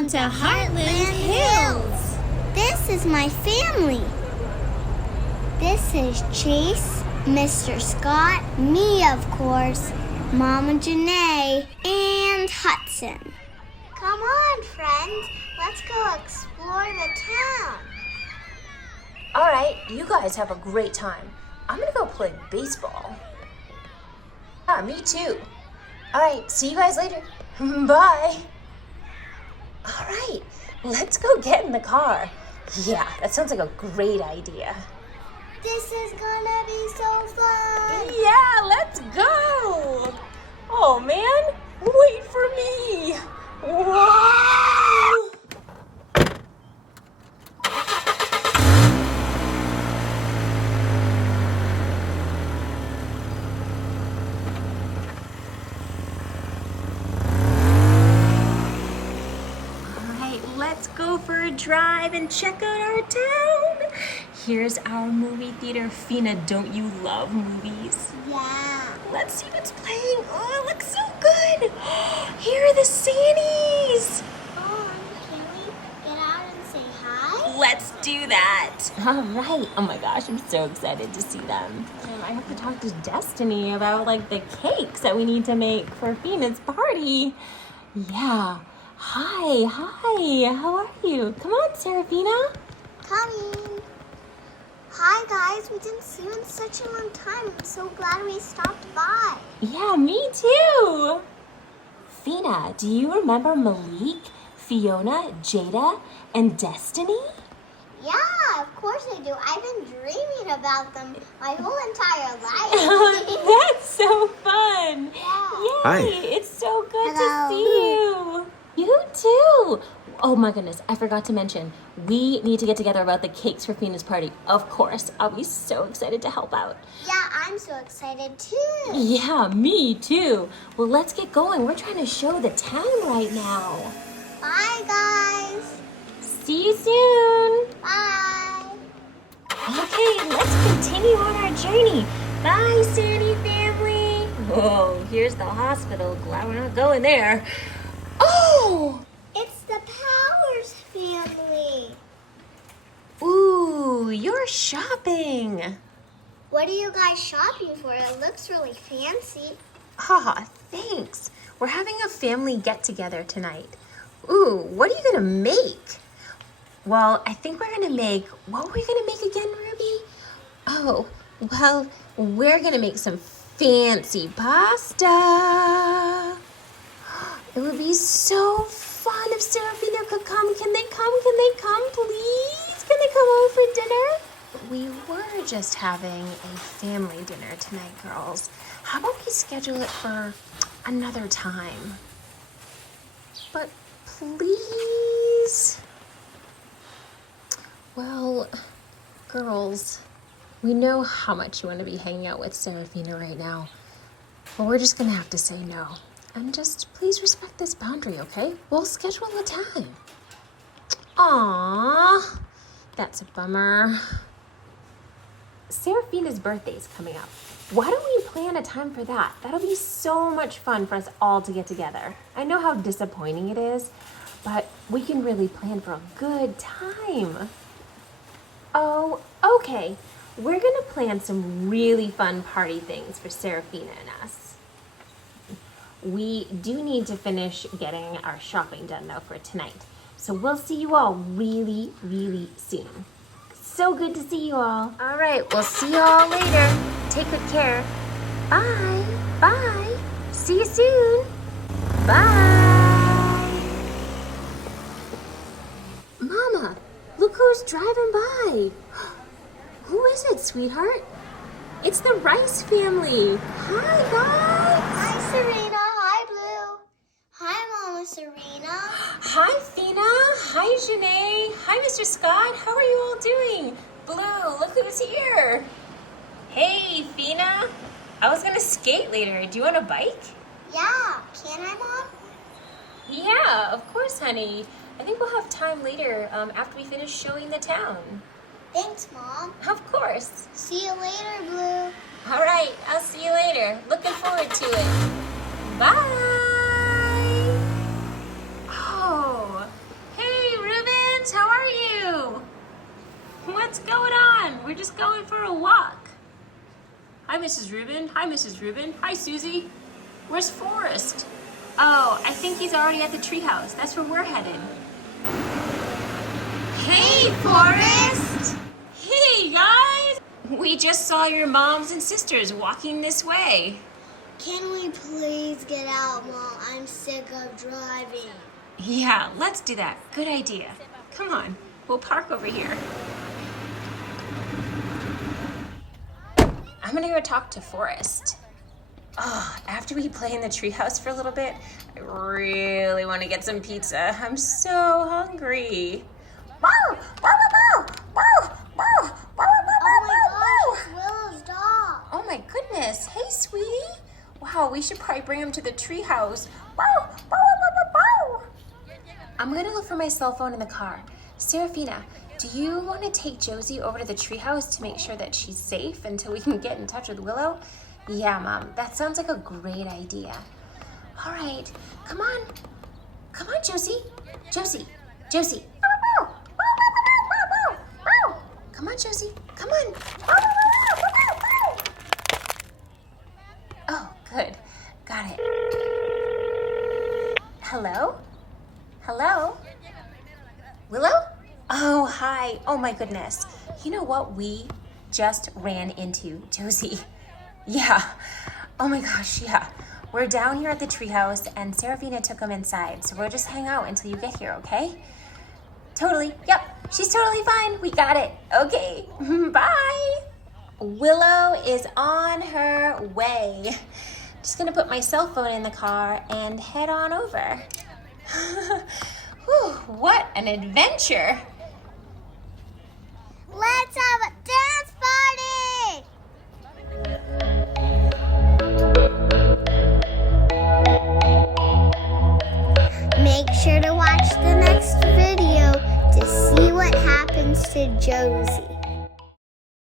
Welcome to Heartland Hills. This is my family. This is Chase, Mr. Scott, me of course, Mama Janae, and Hudson. Come on, friends. Let's go explore the town. All right, you guys have a great time. I'm gonna go play baseball. Yeah, me too. All right, see you guys later. Bye. All right, let's go get in the car. Yeah, that sounds like a great idea. This is gonna be so fun. Yeah, let's go. Oh man, wait for me. Whoa. Let's go for a drive and check out our town. Here's our movie theater. Fina, don't you love movies? Yeah. Let's see what's playing. Oh, it looks so good. Here are the Sannies. Can we get out and say hi? Let's do that. All right. Oh my gosh, I'm so excited to see them. I have to talk to Destiny about the cakes that we need to make for Fina's party. Yeah. Hi, how are you? Come on, Serafina. Coming. Hi, guys. We didn't see you in such a long time. I'm so glad we stopped by. Yeah, me too. Fina, do you remember Malik, Fiona, Jada, and Destiny? Yeah, of course I do. I've been dreaming about them my whole entire life. That's so fun. Yeah. Yay, Hi. it's so good Hello. to see you. You too. Oh my goodness, I forgot to mention, we need to get together about the cakes for Fina's party. Of course, I'll be so excited to help out. Yeah, I'm so excited too. Yeah, me too. Well, let's get going. We're trying to show the town right now. Bye, guys. See you soon. Bye. Okay, let's continue on our journey. Bye, Sandy family. Whoa, here's the hospital. Glad we're not going there. Oh! It's the Powers family. Ooh, you're shopping. What are you guys shopping for? It looks really fancy. Ah, thanks. We're having a family get-together tonight. Ooh, what are you gonna make? Well, I think we're gonna make, what were we gonna make again, Ruby? Oh, well, we're gonna make some fancy pasta. It would be so fun if Serafina could come. Can they come? Can they come, please? Can they come over for dinner? We were just having a family dinner tonight, girls. How about we schedule it for another time? But please. Well, girls, we know how much you want to be hanging out with Serafina right now, but we're just gonna have to say no. And just please respect this boundary, okay? We'll schedule a time. Aww, that's a bummer. Serafina's birthday's coming up. Why don't we plan a time for that? That'll be so much fun for us all to get together. I know how disappointing it is, but we can really plan for a good time. Oh, okay. We're gonna plan some really fun party things for Serafina and us. We do need to finish getting our shopping done though for tonight. So we'll see you all really, really soon. So good to see you all. All right, we'll see you all later. Take good care. Bye. Bye. See you soon. Bye. Mama, look who's driving by. Who is it, sweetheart? It's the Rice family. Hi, guys. Hi, Serena. Hi, Blue. Hi, Mama Serena. Hi, Fina. Hi, Janae. Hi, Mr. Scott. How are you all doing? Blue, look who's here. Hey, Fina. I was gonna skate later. Do you want a bike? Yeah, can I, Mom? Yeah, of course, honey. I think we'll have time later after we finish showing the town. Thanks, Mom. Of course. See you later, Blue. All right, I'll see you later. Looking forward to it. Bye. Oh, Mrs. Rubin. Hi, Mrs. Rubin. Hi, Susie. Where's Forrest? Oh, I think he's already at the treehouse. That's where we're headed. Hey, Forrest! Hey, guys! We just saw your moms and sisters walking this way. Can we please get out, Mom? I'm sick of driving. Yeah, let's do that. Good idea. Come on, we'll park over here. I'm gonna go talk to Forrest. Oh, after we play in the treehouse for a little bit, I really want to get some pizza. I'm so hungry. Oh my gosh, it's Willow's dog. Oh my goodness. Hey, sweetie. Wow, we should probably bring him to the treehouse. I'm gonna look for my cell phone in the car. Serafina, do you want to take Josie over to the treehouse to make sure that she's safe until we can get in touch with Willow? Yeah, Mom, that sounds like a great idea. All right, come on. Come on, Josie. Josie. Come on, Josie. Come on. Oh, good. Got it. Hello? Willow? Oh, hi. Oh my goodness. You know what? We just ran into Josie. Yeah. Oh my gosh, yeah. We're down here at the treehouse and Serafina took them inside. So we'll just hang out until you get here, okay? Totally. Yep. She's totally fine. We got it. Okay. Bye. Willow is on her way. Just gonna put my cell phone in the car and head on over. Whew, what an adventure. Let's have a dance party! Make sure to watch the next video to see what happens to Josie.